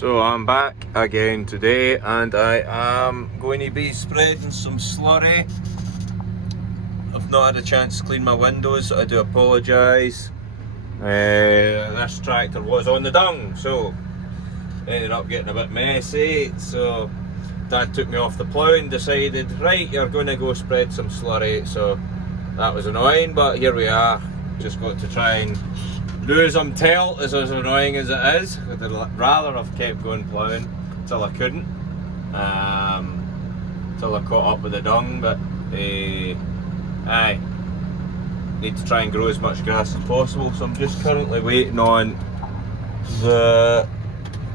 So I'm back again today and I am going to be spreading some slurry. I've not had a chance to clean my windows, so I do apologise. This tractor was on the dung, so ended up getting a bit messy. So Dad took me off the plough and decided, right, you're going to go spread some slurry. So that was annoying, but here we are. Just got to try and do some tell, as annoying as it is. I'd rather have kept going ploughing till I couldn't, till I caught up with the dung, but aye, need to try and grow as much grass as possible. So I'm just currently waiting on the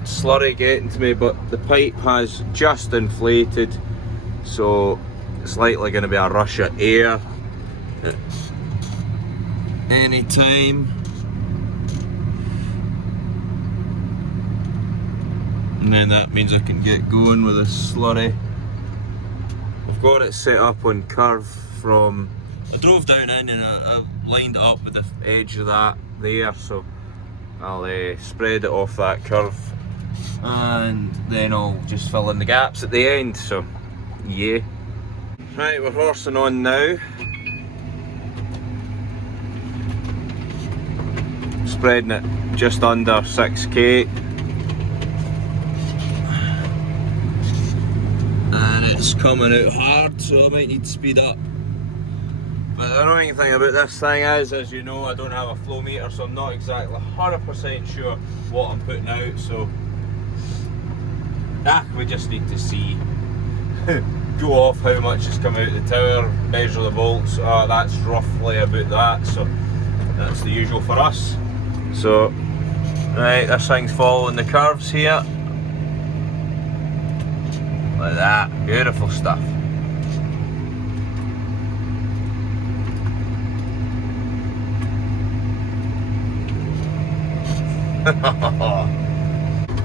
slurry getting to me, but the pipe has just inflated, so it's likely going to be a rush of air at any time. And then that means I can get going with the slurry. I've got it set up on curve from... I drove down in and I lined it up with the edge of that there, so I'll spread it off that curve and then I'll just fill in the gaps at the end, so yeah. Right, we're horsing on now. Spreading it just under 6k. And it's coming out hard, so I might need to speed up. But the annoying thing about this thing is, as you know, I don't have a flow meter, so I'm not exactly 100% sure what I'm putting out, so we just need to see. Go off how much is coming out the tower, measure the volts, that's roughly about that, so that's the usual for us. So, right, this thing's following the curves here. Like that, beautiful stuff.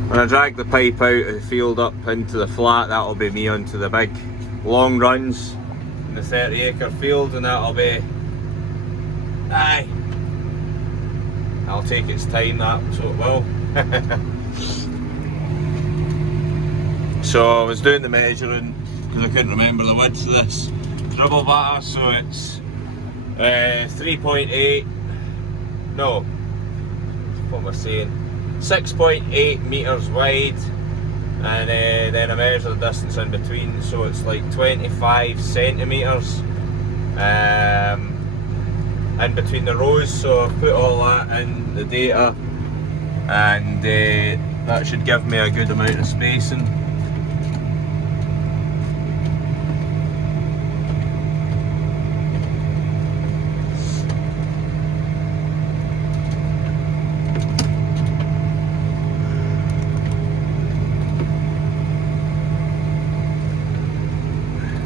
When I drag the pipe out of the field up into the flat, that'll be me onto the big long runs in the 30-acre field, and that'll be, I'll take its time, that, so it will. So I was doing the measuring because I couldn't remember the width of this dribble batter, so it's 3.8, no, what am I saying, 6.8 metres wide, and then I measure the distance in between, so it's like 25 centimetres in between the rows. So I've put all that in the data, and that should give me a good amount of spacing.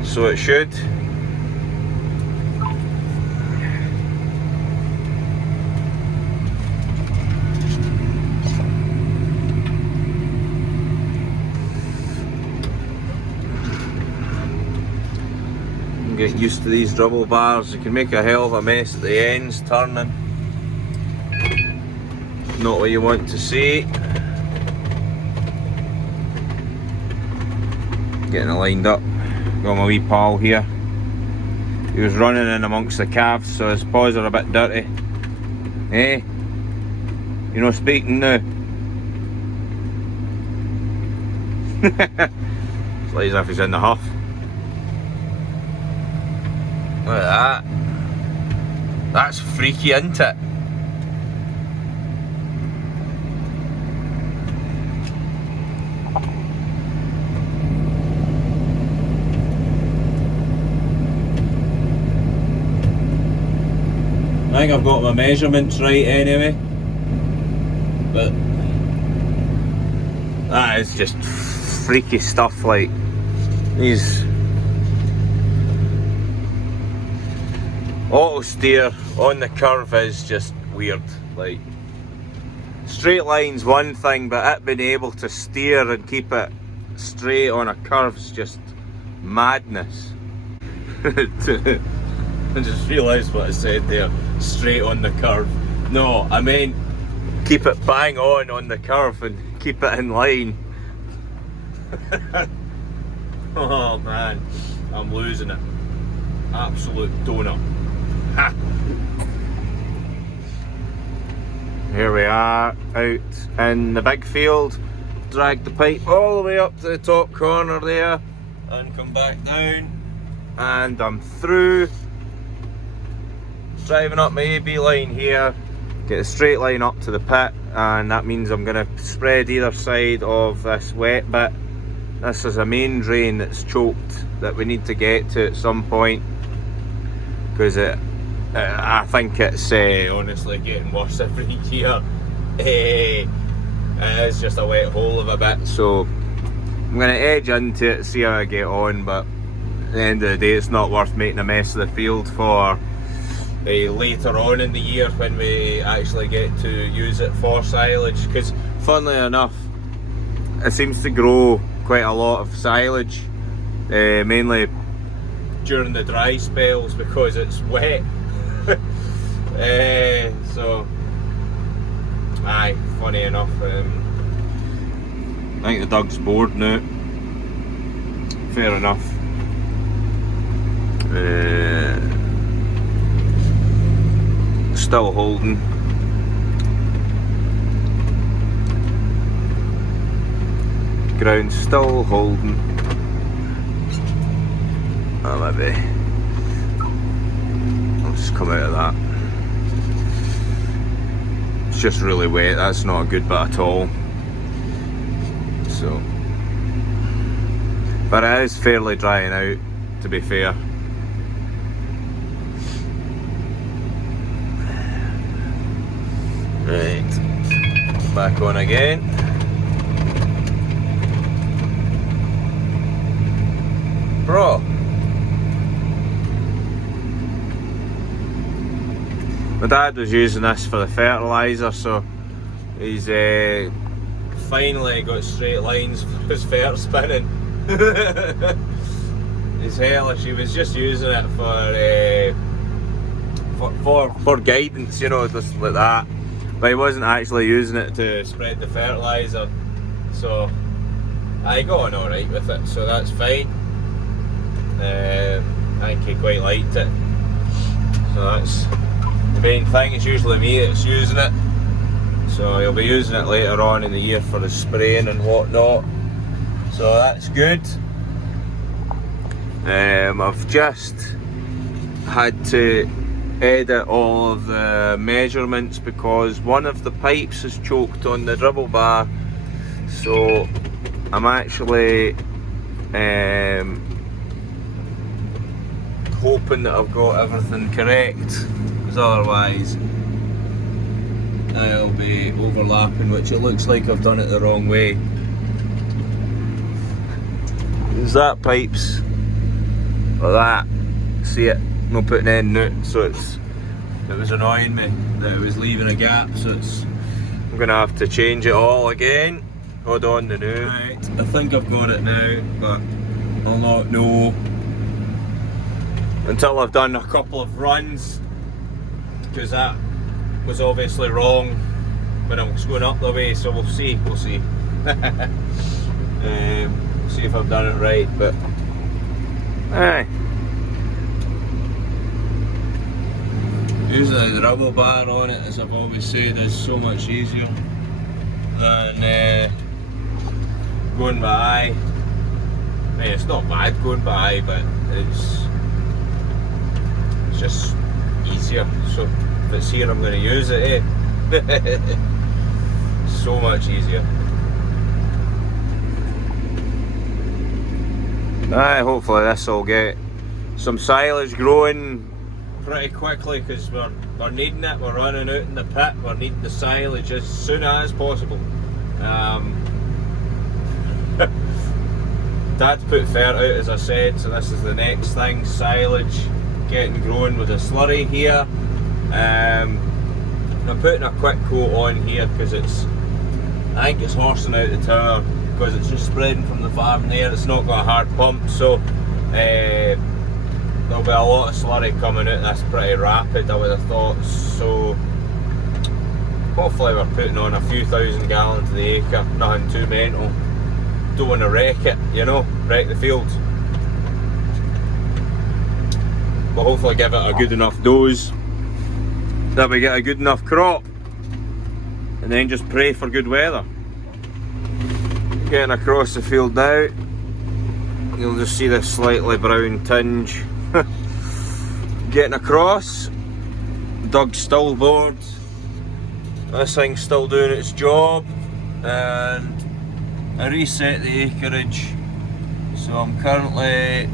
So it should. Get used to these dribble bars. You can make a hell of a mess at the ends turning. Not what you want to see. Getting it lined up. Got my wee pal here. He was running in amongst the calves, so his paws are a bit dirty. Eh? You're not speaking now? It's like as if he's in the huff. Look at that. That's freaky, isn't it? I think I've got my measurements right anyway, but that is just freaky stuff. Like these auto steer on the curve is just weird. Like straight line's one thing, but it being able to steer and keep it straight on a curve's just madness. I just realised what I said there. Straight on the curve. No, I mean keep it bang on the curve and keep it in line. Oh man, I'm losing it. Absolute donut. Ha. Here we are out in the big field. Drag the pipe all the way up to the top corner there and come back down, and I'm through. Driving up my AB line here, get a straight line up to the pit, and that means I'm going to spread either side of this wet bit. This is a main drain that's choked that we need to get to at some point, because I think it's honestly getting worse every year. It's just a wet hole of a bit, so I'm going to edge into it, see how I get on, but at the end of the day it's not worth making a mess of the field for later on in the year when we actually get to use it for silage, because funnily enough it seems to grow quite a lot of silage, mainly during the dry spells because it's wet. So aye, funny enough, I think the Doug's bored now. Fair enough. Still holding. Ground still holding. Oh, maybe I'll just come out of that. It's just really wet, that's not a good bit at all. So, but it is fairly drying out, to be fair. Right, back on again. Bro, my dad was using this for the fertiliser, so he's finally got straight lines for his fert spinning. He's hellish. He was just using it for guidance, you know, just like that. But he wasn't actually using it to spread the fertiliser, so I got on alright with it, so that's fine. I think he quite liked it, so that's the main thing. It's usually me that's using it, so he'll be using it later on in the year for his spraying and whatnot, so that's good. I've just had to edit all of the measurements because one of the pipes is choked on the dribble bar, so I'm actually hoping that I've got everything correct, because otherwise I'll be overlapping, which it looks like I've done it the wrong way. Is that pipe's like that? See it? No putting in it, so it was annoying me that it was leaving a gap, so I'm gonna have to change it all again. Hold on the new. Right, I think I've got it now, but I'll not know until I've done a couple of runs, because that was obviously wrong when I was going up the way, so we'll see. See if I've done it right, but aye. Usually the rubble bar on it, as I've always said, is so much easier than going by. I mean, it's not bad going by, but it's just easier. So if it's here, I'm going to use it, so much easier. Aye, hopefully this will get some silage growing pretty quickly, because we're needing it. We're running out in the pit. We're needing the silage as soon as possible. Dad's put fert out, as I said, so this is the next thing. Silage getting growing with a slurry here. I'm putting a quick coat on here because I think it's horsing out the tower, because it's just spreading from the farm there. It's not got a hard pump, so there'll be a lot of slurry coming out. That's pretty rapid, I would have thought. So hopefully we're putting on a few thousand gallons to the acre, nothing too mental. Don't want to wreck it, you know, wreck the field. But hopefully give it a good enough dose that we get a good enough crop, and then just pray for good weather. Getting across the field now, you'll just see this slightly brown tinge. Getting across, Doug's still bored, this thing's still doing its job, and I reset the acreage, so I'm currently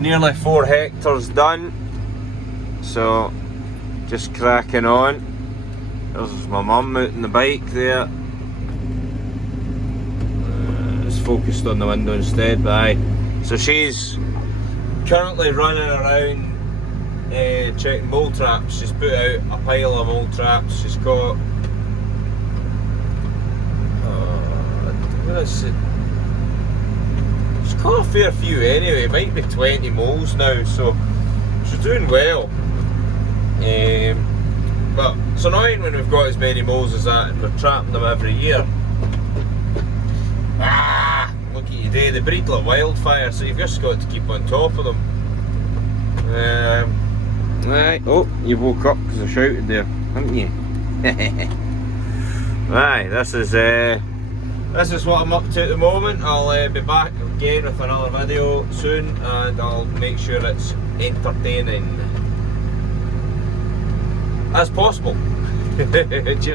nearly 4 hectares done, so just cracking on. There's my mum out on the bike there. It's focused on the window instead, but aye. So she's currently running around checking mole traps. She's put out a pile of mole traps. She's got what is it? She's got a fair few anyway, it might be 20 moles now, so she's doing well. But it's annoying when we've got as many moles as that and we're trapping them every year. Look at you there, they breed like wildfire, so you've just got to keep on top of them. Right, oh, you woke up because I shouted there, haven't you? Right, this is what I'm up to at the moment. I'll be back again with another video soon, and I'll make sure it's entertaining as possible. Cheers.